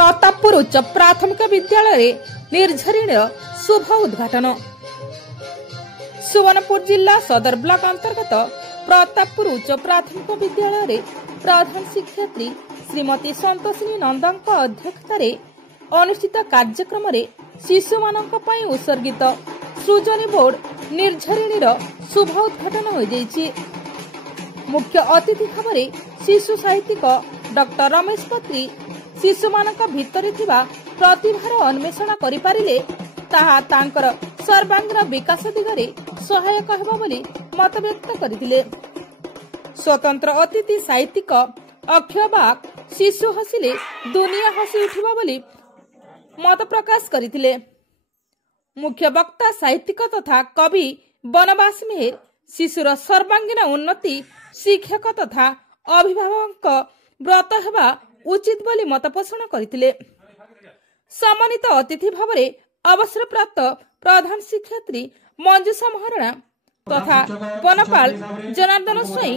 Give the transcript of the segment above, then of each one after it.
प्रतापपुर उच्च प्राथमिक विद्यालय निर्झरिणी शुभ उद्घाटन। सुवर्णपुर जिला सदर ब्लॉक अंतर्गत प्रतापपुर उच्च प्राथमिक विद्यालय प्रधान शिक्षयित्री श्रीमती संतोषिनी नंदक अध्यक्षतार अनुष्ठित कार्यक्रम शिशु मानक पई उत्सर्गित सृजनी बोर्ड निर्झरिणी शुभ उद्घाटन हो जाइछि। मुख्य अतिथि भाव शिशु साहित्यिक डॉक्टर रमेश पत्री शिशु मानक भितरे थिबा प्रतिभार अन्वेषण करिपारिले ताहा तांकर सर्वांगीन विकास दिगरे सहायक हेबो बोली मत व्यक्त करथिले। स्वतंत्र अतिथि साहित्यिक अक्षय बाग शिशु हसिले दुनिया हसी उठिबा बोली मत प्रकाश करथिले। मुख्य वक्ता साहित्यिक तथा कवि बनवास मेहर शिशुर सर्वांगीन उन्नति शिक्षक तथा अभिभावक व्रत हेबा उचित बोली मत पोषण करथिले। सम्मानित अतिथि भाव अवसर प्राप्त प्रधान शिक्षयित्री मंजुषा महाराणा तथा वनपाल जनार्दन स्वाई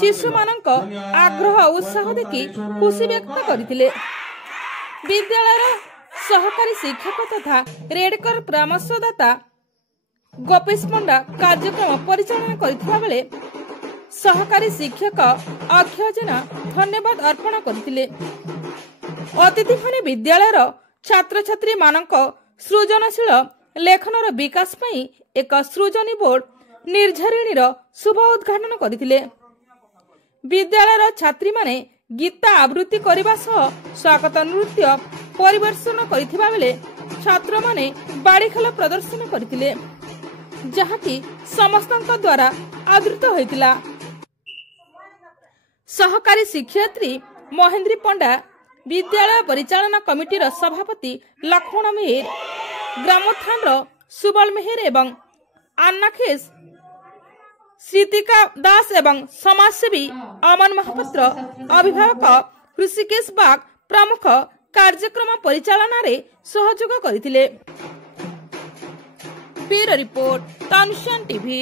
शिशु मानक आग्रह उत्साह देखि खुशी व्यक्त करथिले। विद्यालय सहकारी शिक्षक तथा रेडकर परामर्शदाता गोपेश पंडा कार्यक्रम परिचालन करथिबा बेले सहकारी शिक्षक अक्षय जेना धन्यवाद अर्पण करथिले। अतिथि माने विद्यालयर छात्र छात्री मानक सृजनशील लेखनर विकास पई एक सृजनी बोर्ड निर्झरिणी शुभ उद्घाटन करथिले। विद्यालयर छात्री माने गीता आवृत्ति करबा सह स्वागत नृत्य परिवेषण करथिबा बेले छात्र माने बाड़ीखेल प्रदर्शन करथिले, जहाकी समस्तक द्वारा आदृत होइतिला। सहकारी शिक्षयित्री महेंद्री पंडा, विद्यालय परिचालना कमिटी सभापति लक्ष्मण मेहर, ग्रामोत्थान सुबल मेहर एवं अन्नाखेस श्रीतिका दास एवं समाजसेवी अमन महापात्र, अभिभावक ऋषिकेश बाग प्रमुख कार्यक्रम परिचालना रे सहयोग करथिले। ब्यूरो रिपोर्ट, तानुशान टीवी।